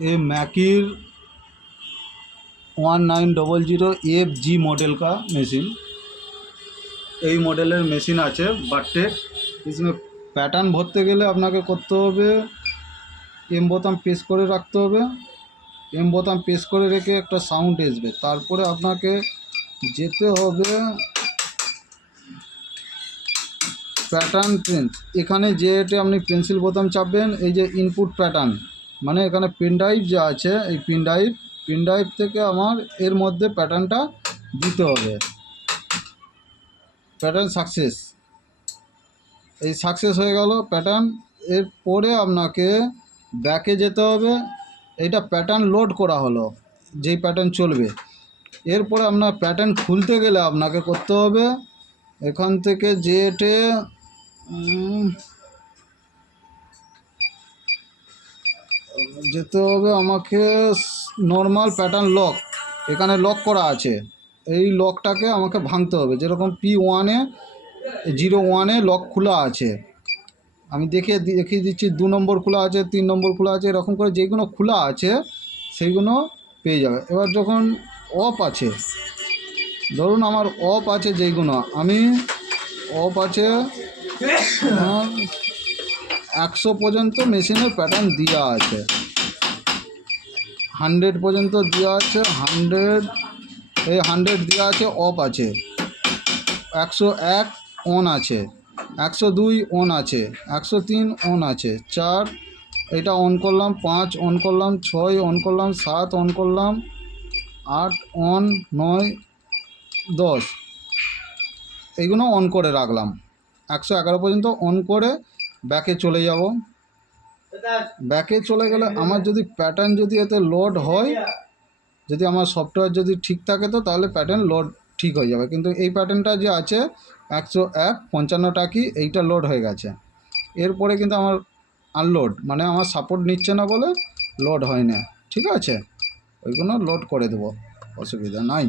ये मैकिर 1900 मॉडल का मेशिन, এই মডেলের মেশিন আছে বারটেক। इसमें প্যাটার্ন ভরতে গেলে আপনাকে করতে হবে এম বোতাম প্রেস করে রাখতে হবে। এম বোতাম প্রেস করে রেখে একটা সাউন্ড আসবে, তারপরে আপনাকে যেতে হবে প্যাটার্ন প্রিন্ট। এখানে যে এটা আপনি পেন্সিল বোতাম চাপবেন, এই যে ইনপুট প্যাটার্ন মানে এখানে পেন ড্রাইভ যা আছে, এই পেন ড্রাইভ থেকে আমার এর মধ্যে প্যাটার্নটা দিতে হবে। প্যাটার্ন সাকসেস, এই সাকসেস হয়ে গেল প্যাটার্ন। এরপরে আপনাকে ব্যাকে যেতে হবে। এইটা প্যাটার্ন লোড করা হলো, যেই প্যাটার্ন চলবে। এরপরে আপনার প্যাটার্ন খুলতে গেলে আপনাকে করতে হবে এখান থেকে যেটে যেতে হবে আমাকে নর্মাল প্যাটার্ন লক, এখানে লক করা আছে, এই লকটাকে আমাকে ভাঙতে হবে। যেরকম P1-এ 01-এ লক খোলা আছে, আমি দেখিয়ে দিচ্ছি, 2 নম্বর খোলা আছে, 3 নম্বর খোলা আছে, এরকম করে যেগুলো খোলা আছে সেইগুলো পেয়ে যাবে। এবার যখন অফ আছে, ধরুন আমার অফ আছে, যেইগুলো আমি অফ আছে 100 পর্যন্ত মেশিনের প্যাটার্ন দেওয়া আছে, 100 পর্যন্ত দেওয়া আছে, 100 দেওয়া আছে, অফ আছে। 101 অন আছে, 102 অন আছে, 103 অন আছে, 4 এটা অন করলাম, 5 অন করলাম, 6 অন করলাম, 7 অন করলাম, 8 অন, 9, 10 এইগুলো অন করে রাখলাম। 111 পর্যন্ত অন করে ব্যাকে চলে যাব। ব্যাকে চলে গেলে আমার যদি প্যাটার্ন যদি এতে লোড হয়, যদি আমার সফটওয়্যার যদি ঠিক থাকে তো তাহলে প্যাটার্ন লোড ঠিক হয়ে যাবে। কিন্তু এই প্যাটার্নটা যে আছে 101.55টা কি এইটা লোড হয়ে গেছে, এরপরে কিন্তু আমার আনলোড মানে আমার সাপোর্ট নিচ্ছে না বলে লোড হয় না। ঠিক আছে, ওইগুলো লোড করে দেবো, অসুবিধা নাই।